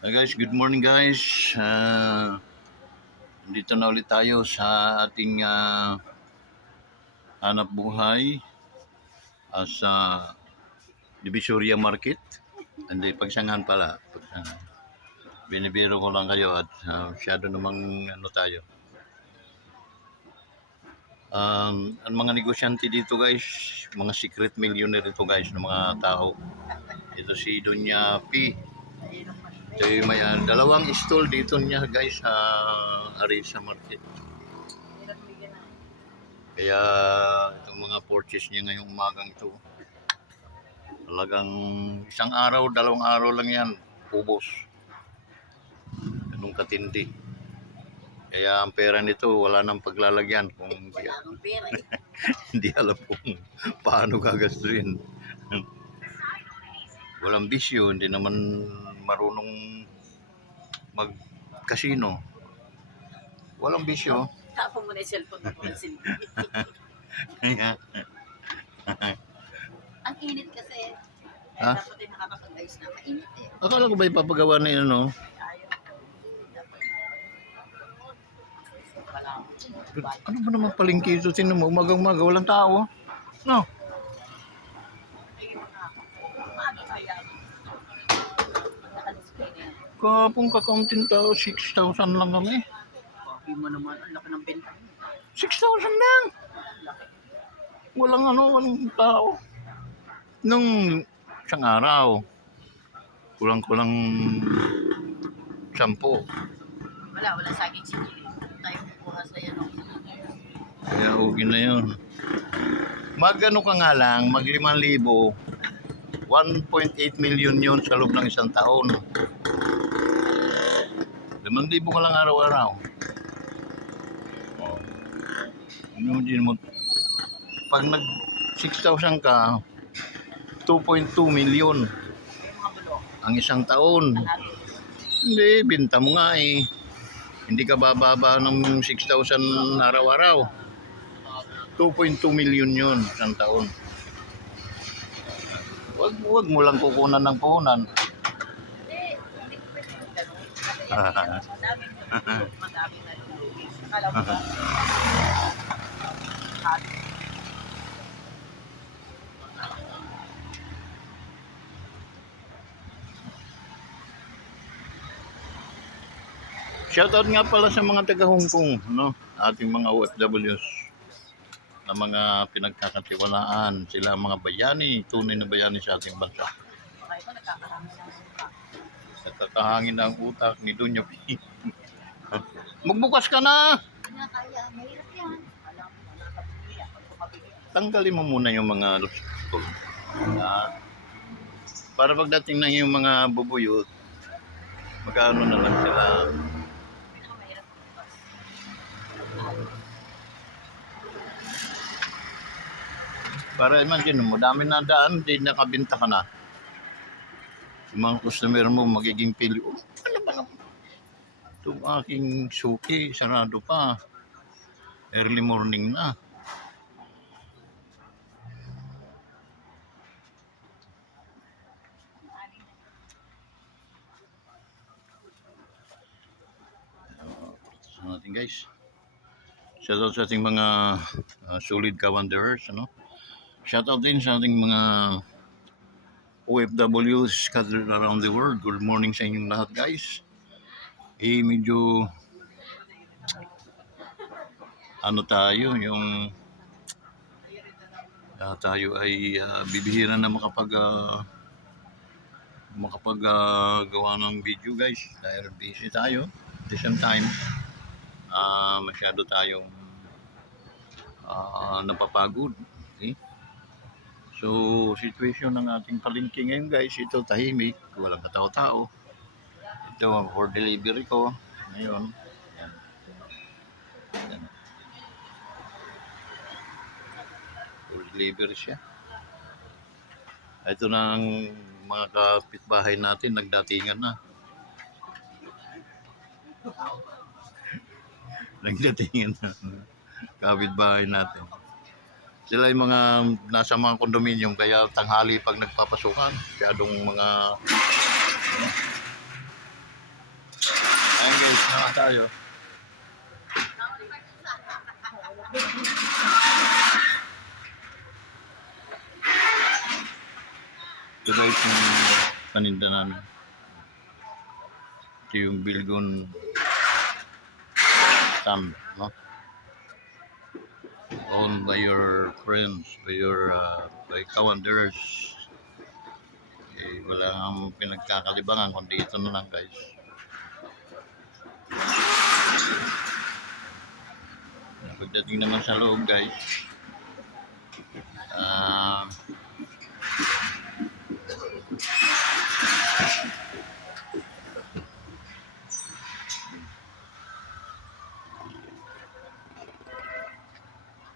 Hi guys, good morning guys. Dito na ulit tayo sa ating hanap buhay sa Divisoria Market. Hindi, Pagsangan pala. Pagsangan. Binibiro ko lang kayo at masyado namang ano tayo. Ang mga negosyante dito guys, mga secret millionaire ito guys ng mga tao. Ito si Donya P. Ito yung may dalawang stall dito niya guys sa Arisa Market. Kaya itong mga purchase niya ngayong umagang ito, talagang isang araw, dalawang araw lang yan, ubos. Ganun katindi. Kaya ang pera nito wala nang paglalagyan kung hindi alam kung paano gagastuin. Walang bisyo, hindi naman marunong mag-casino. Walang bisyo. Tapos mo na yung cellphone mo ng silbi. Ang init kasi. Ha? Dapat din nakakapag-ayos na. Mainit eh. Akala ko ba ipapagawa na yun, ano? Ano ba naman palengke ito? Tingnan mo, umagang-umaga, walang tao. No? Kapong kakaunting tao, 6,000 lang kami. Sabi mo naman, ang laki ng benta. 6,000 lang! Walang tao. Nung isang araw, kulang-kulang 10. Wala saging sige. Tayo kukuha sa yan. Kaya okay na yun. Mag-ano ka nga lang, mag 5,000. 1.8 million yun sa loob ng isang taon. 5,000 ka lang araw-araw. Oh. Din mo. Pag nag 6,000 ka, 2.2 million ang isang taon. Hindi, binta mo nga eh. Hindi ka bababa ng 6,000 araw-araw. 2.2 million yun isang taon. Wag mo lang kukunan ng puhunan. Madami na lugi. Akala mo ba? Shoutout nga pala sa mga taga Hong Kong, no? Ating mga OFWs na mga pinagkakatiwalaan. Sila ang mga bayani, tunay na bayani sa ating bansa. Nakakahangin ang utak ni Donya P. Magbukas ka na! Tanggalin mo muna yung mga lustul. Para pagdating na yung mga bubuyot, magkano na lang sila. Para imagine mo, dami na daan, di nakabinta ka na. Yung mga customer mo magiging pili. Oh, ano ba naman? Itong aking suki, sarado pa. Early morning na. Sa ating guys. Shoutout sa ating mga solid ka-wanderers, ano? Shoutout din sa ating mga OFWs scattered around the world. Good morning sa inyong lahat guys. Medyo ano tayo, yung tayo ay bibihira na makapagawa ng video guys dahil busy tayo. At the same time, masyado tayong napapagod. Okay? So, situation ng ating palengke ngayon guys, ito tahimik, walang katao-tao. Ito ang for delivery ko ngayon. Yan. Yan. For delivery siya. Ito na ang mga kapitbahay natin, nagdatingan na. Nagdatingan na kapitbahay natin. Sila yung mga nasa mga kondominium kaya tanghali pag nagpapasukan, masyadong mga tayo. Ito guys yung paninda namin. Ito yung Bilgon Stamp, no? Owned by your friends, by Kawanderers. Eh, wala kang pinagkakalibangan kundi ito na lang guys. Pagdating naman sa loob guys,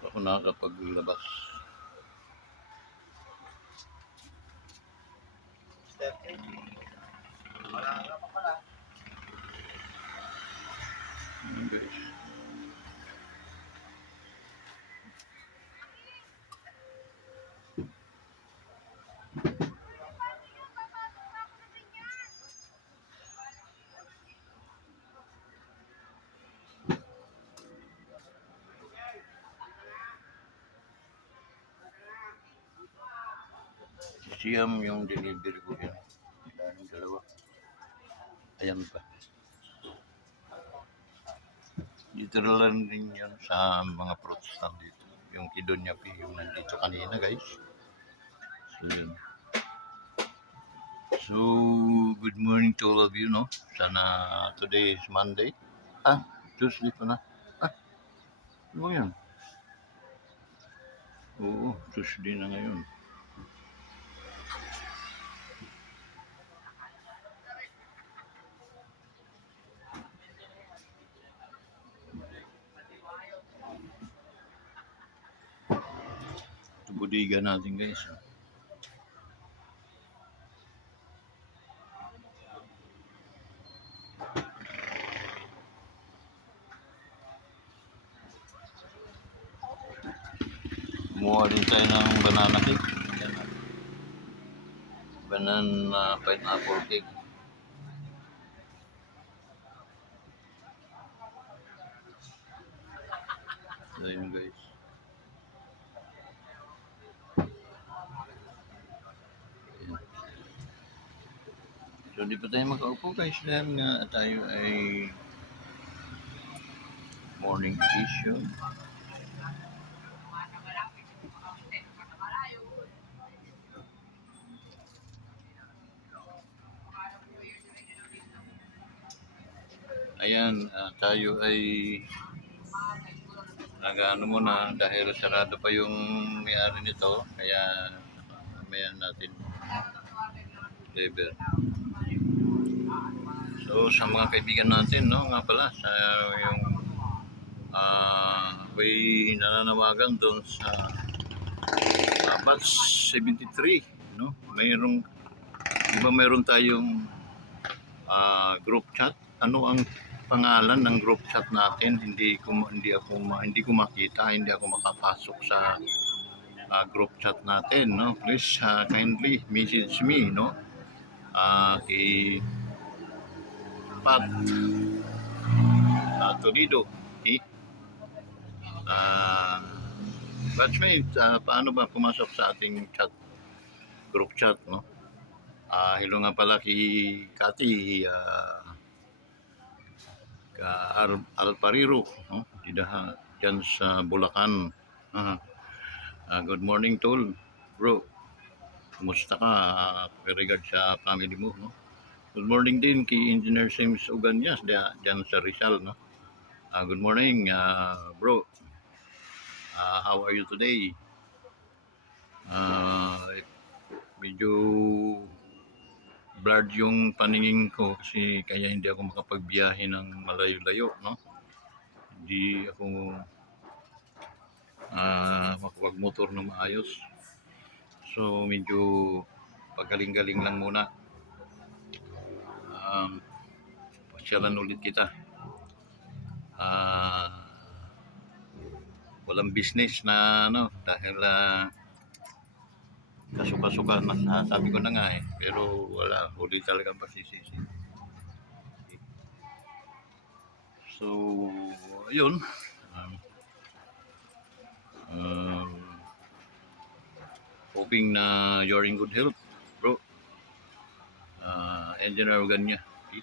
ako nakakapaglabas. Ayan, guys. Siyam yung delivery ko yan. Yung dalawa. Ayan pa. Dito lang din yun sa mga protestant dito. Yung Kidonya P, yung nandito kanina guys. So yun. So, good morning to all of you, no? Sana today is Monday. Tuesday pa na. Ano ba yan? Oo, Tuesday na ngayon. Ito bodega natin guys. Kumuha din tayo ng banana cake. Yan. Banana pineapple cake. So yun guys. Ayan. So di pa tayo makaupo guys dahil nga tayo ay morning edition. Ayan, tayo ay nag-ano muna dahil sarado pa yung may-ari nito, kaya mayan natin deliver. So sa mga kaibigan natin, no, nga pala sa yung may nananawagan doon sa batch 73, no? Mayroong iba, mayroon tayong group chat. Ano ang pangalan ng group chat natin? Hindi ko makita, hindi ako makapasok sa group chat natin, no? Please kindly message me, no? Kay Pat Toledo. Okay? Batchmate, paano ba pumasok sa ating group chat, no? Hello nga pala kay Cathy Alpariro, no? Diyan sa Bulacan. Good morning tol, bro. Kumusta ka? Regard sa family mo, no? Good morning din kay Engineer Sims Uganyas diyan sa Rizal, no? Good morning, bro. How are you today? Medyo blurred yung paningin ko kasi kaya hindi ako makapagbiyahe ng malayo-layo, no? Hindi ako makapagmotor na maayos. So medyo pagaling-galing lang muna. Pasyalan ulit kita. Walang business na ano dahil kasuka-suka na sabi ko na nga pero wala, huli talaga ang pasisisi. So, ayun. Um, um, hoping na you're in good health, bro. Engineer Oganya. Okay.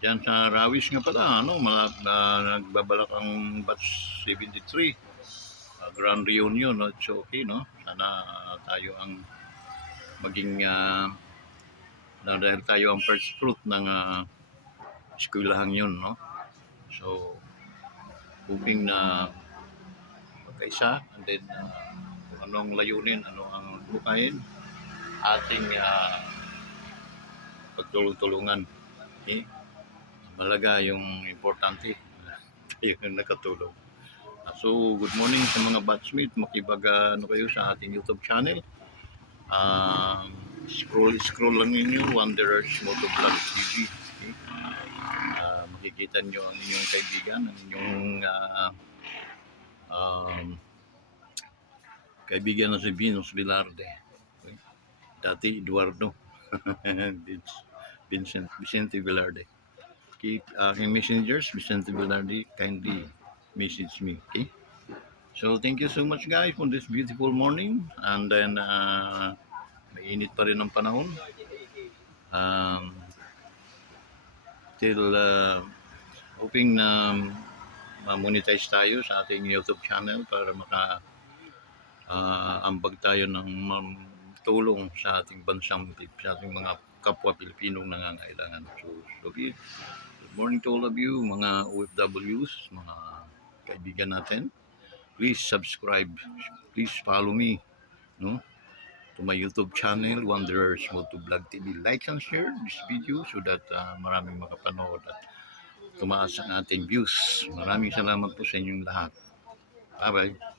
Diyan sa Rawis nga pala, ano, nagbabalak ang batch 73. Grand reunion, no? It's okay, no? Sana tayo ang maging, dahil tayo ang first fruit ng eskwelahan yun, no? So, hoping na magkaisa, and then kung anong layunin, ano ang bukayin, ating pagtulong-tulungan. Okay? Malaga yung importante, tayo yung nakatulong. So, good morning sa mga batchmate. Makipag ano kayo sa ating YouTube channel. Scroll lang ninyo, Wanderers Motovlog TV. Okay? Makikita nyo ang inyong kaibigan, ang inyong kaibigan na si Venus Velarde. Okay? Dati Eduardo. Vicente Velarde. Keep aking messengers, Vicente Velarde, kindly message me. Okay? So, thank you so much guys for this beautiful morning. And then, mainit pa rin ang panahon. Till hoping na ma-monetize tayo sa ating YouTube channel para ambag tayo ng tulong sa ating bansang, sa ating mga kapwa Pilipinong nangangailangan. So good morning to all of you, mga OFWs, mga kaibigan natin. Please subscribe, please follow me, no, to my YouTube channel, Wanderers Motovlog TV. Like and share this video so that maraming makapanood at tumaas ang ating views. Maraming salamat po sa inyong lahat. Bye-bye.